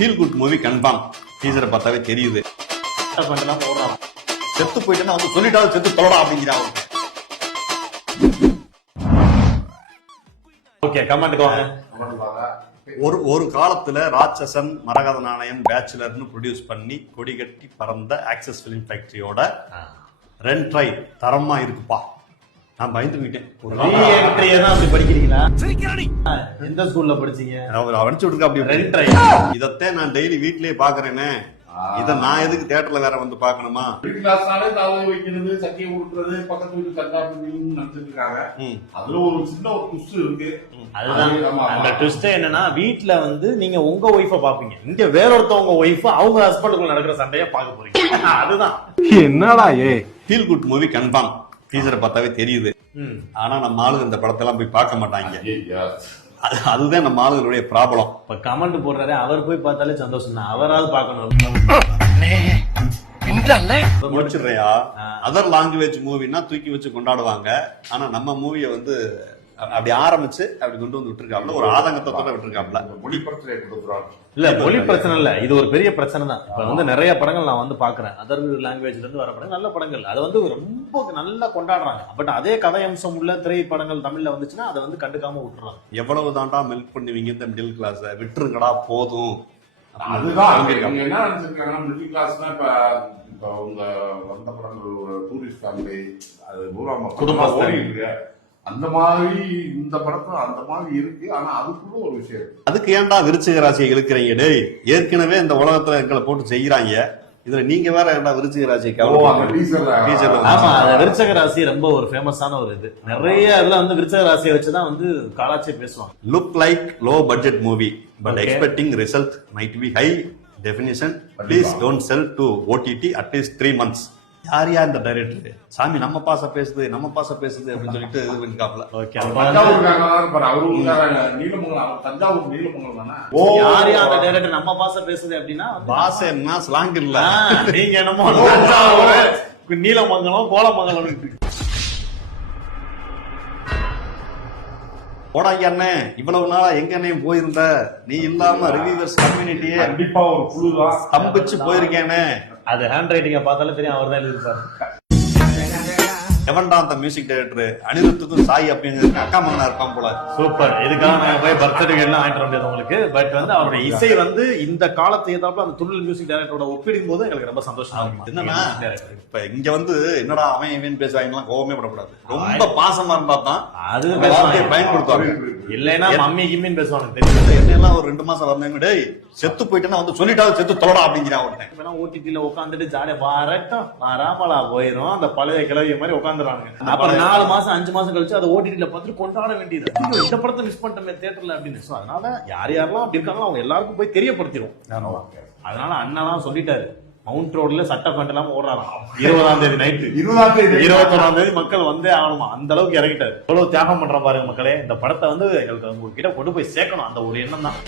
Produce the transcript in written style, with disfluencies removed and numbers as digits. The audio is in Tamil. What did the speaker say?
Feel good movie confirm. டீசரை பார்த்தாவே தெரியுது. செத்து போயிட்டேன்னா வந்து சொல்லிட்டாலும் செத்து தொலைடா அப்படிங்கிறான். ஓகே, கமெண்ட் வாங்க. ஒரு காலத்துல ராட்சசன், மரகத நாணயம், பேச்சுலர்னு ப்ரொடியூஸ் பண்ணி கொடி கட்டி பறந்த ஆக்சஸ் பிலிம் ஃபேக்டரியோட ரென்ட்ரை தரமா இருக்குப்பா. நான் பயந்துக்கிட்டேன். அப்படி படிக்கிறீங்களா? எந்த ஸ்கூல்ல படிச்சீங்க? அடிச்சு விட்டுருக்க அப்படி ரென்ட்ரை. இதத்தான் நான் டெய்லி வீட்லயே பாக்குறேனே. இத நான் எதுக்கு தியேட்டர்ல வேற வந்து பாக்கணுமா? வைக்கிறது, சட்டியை ஊட்டுறது, பக்கத்து வீட்டு கண்டாபின்னு நினைச்சிட்டு இருக்காங்க. அதுல ஒரு சின்ன ஒரு ட்விஸ்ட் இருக்கு. அதுதான் அந்த ட்விஸ்ட் என்னன்னா, வீட்டுல வந்து நீங்க உங்க ஒய்ஃப பாப்பீங்க, இங்க வேற ஒருத்தவங்க ஒய்ஃப் அவங்க ஹஸ்பண்டுக்குள்ள நடக்கிற சண்டைய பாக்க போறீங்க. அதுதான் என்னடா ஃபீல் குட் மூவி கன்ஃபார்ம். டீசரை பார்த்தாவே தெரியுது. ஆனா நம்ம ஆளுங்க இந்த படத்தை எல்லாம் போய் பார்க்க மாட்டாங்க. அதுதான் நம்ம ஆளுங்களுடைய ப்ராப்ளம். இப்ப கமெண்ட் போடுறாரு, அவர் போய் பார்த்தாலே சந்தோஷம் தான். அவராவது பார்க்கணும். முடிச்சிடுறியா? அதர் லாங்குவேஜ் மூவினா தூக்கி வச்சு கொண்டாடுவாங்க. ஆனா நம்ம மூவிய வந்து அப்படி ஆரம்பிச்சு அப்படி கொண்டு வந்து விட்டுருக்காப்ல. ஒரு ஆதங்கத்தோட விட்டுருக்காப்ல. மொழி பிரச்சனை கொடுத்துறாங்க. இல்ல, மொழி பிரச்சனை இல்ல, இது ஒரு பெரிய பிரச்சனை தான். இப்ப வந்து நிறைய படங்கள் நான் வந்து பாக்குறேன், அதர் லாங்குவேஜ்ல இருந்து வர படங்கள், நல்ல படங்கள், அதை வந்து ரொம்ப நல்லா கொண்டாடுறாங்க. பட் அதே கதை அம்சம் உள்ள திரைப்படங்கள் தமிழ்ல வந்துச்சுன்னா அதை வந்து கண்டுக்காம விட்டுறாங்க. எவ்வளவு தாண்டா மில்க் பண்ணுவீங்க இந்த மிடில் கிளாஸ், விட்டுருங்கடா போதும். அதுதான் என்ன நினைச்சிருக்காங்கன்னா, மிடில் கிளாஸ்னா இப்ப உங்க வந்த படங்கள் ஒரு டூரிஸ்ட் ஃபேமிலி, அது குடும்ப ஓடி இருக்கு. அந்த மாதிரி இந்த படத்துல அந்த மாதிரி இருக்கு. ஆனா அதுக்குள்ள ஒரு விஷயம், அதுக்கு ஏன்டா விருச்சிக ராசியை இழுக்கிறீங்க? டேய், ஏற்கனவே இந்த உலகத்துல எங்களை போட்டு செய்யறாங்க, இதுல நீங்க வேற ஏன்டா விருச்சிக ராசியை? ஆமா, விருச்சிக ராசி ரொம்ப ஒரு ஃபேமஸான ஒரு இது. நிறைய இதுல வந்து விருச்சிக ராசியை வச்சுதான் வந்து காலாச்சே பேசுவாங்க. Look like low budget movie but expecting result might be high definition. Please don't sell to OTT at least 3 months. யாரியா இந்த டைரக்டர்? சாமி நம்ம பாச பேசுது அப்படின்னு சொல்லிட்டு இது பண்ணிக்காப்ல. யாரியா அந்த டைரக்டர் நம்ம பாச பேசுது அப்படின்னா, பாச என்ன ஸ்லாங் இல்ல, நீங்க என்னமோ நீலமங்கலம் கோலமங்கலம் போடாங்க அண்ணே. இவ்வளவு நாளா எங்க அண்ணன் போயிருந்த? நீ இல்லாம ரிவ்யூவர்ஸ் கம்யூனிட்டியே கண்டிப்பா ஒரு குழுதான் ஸ்தம்பிச்சு போயிருக்கேனே. அது ஹேண்ட் ரைட்டிங்க பார்த்தாலே தெரியும், அவர் தான் எழுதிருப்பாரு. எவன்டா அந்த மியூசிக் டைரக்டர்? அனிருத்துக்கும் சாய் அப்படிங்கிற அக்கா மகனா இருப்பான் போல. சூப்பர். இதுக்காக நாங்க போய் பர்த்டே எல்லாம் வாங்கிட்டு முடியாது உங்களுக்கு. பட் வந்து அவருடைய இசை வந்து இந்த காலத்தை ஏதாப்புல அந்த துள்ளல் மியூசிக் டைரக்டரோட ஒப்பிடும் போது எங்களுக்கு ரொம்ப சந்தோஷமா இருக்கும். என்னன்னா, இப்ப இங்க வந்து என்னடா அவன் இவன் பேசுவாங்க, கோவமே படக்கூடாது. ரொம்ப பாசமா இருந்தா தான் அது பயன்படுத்துவாங்க. இல்லைன்னா மம்மி கிம்மின்னு பேசுவாங்க. தெரியும், என்னெல்லாம் ஒரு 2 மாசம் வந்தாங்க, டேய் செத்து போயிட்டேன்னா வந்து சொல்லிட்டாலும் செத்து தொலைடா அப்படிங்கிறான். OTTல உட்காந்துட்டு ஜாலியா வரட்டும் வராமலா போயிரும், அந்த பழைய கிளவிய மாதிரி உட்காந்துறாங்க. அப்புறம் 4 மாசம் 5 மாசம் கழிச்சு அதை OTTல பார்த்துட்டு கொண்டாட வேண்டியது, இந்த படத்தை மிஸ் பண்ணிட்டோமே தியேட்டர்ல அப்படின்னு. அதனால யாரெல்லாம் அப்படி இருக்காங்களோ அவங்க எல்லாருக்கும் போய் தெரியப்படுத்திடும். அதனால அண்ணாலாம் சொல்லிட்டாரு, மவுண்ட் ரோட்ல சட்ட பேண்ட் எல்லாம் ஓடுறாராம். 20ஆம் தேதி நைட்டு, 21ஆம் தேதி மக்கள் வந்தே ஆகணுமா, அந்த அளவுக்கு இறங்கிட்டாரு. எவ்வளவு தியாகம் பண்ற பாருங்க மக்களே. இந்த படத்தை வந்து எங்களுக்கு உங்ககிட்ட கொண்டு போய் சேர்க்கணும், அந்த ஒரு எண்ணம் தான்.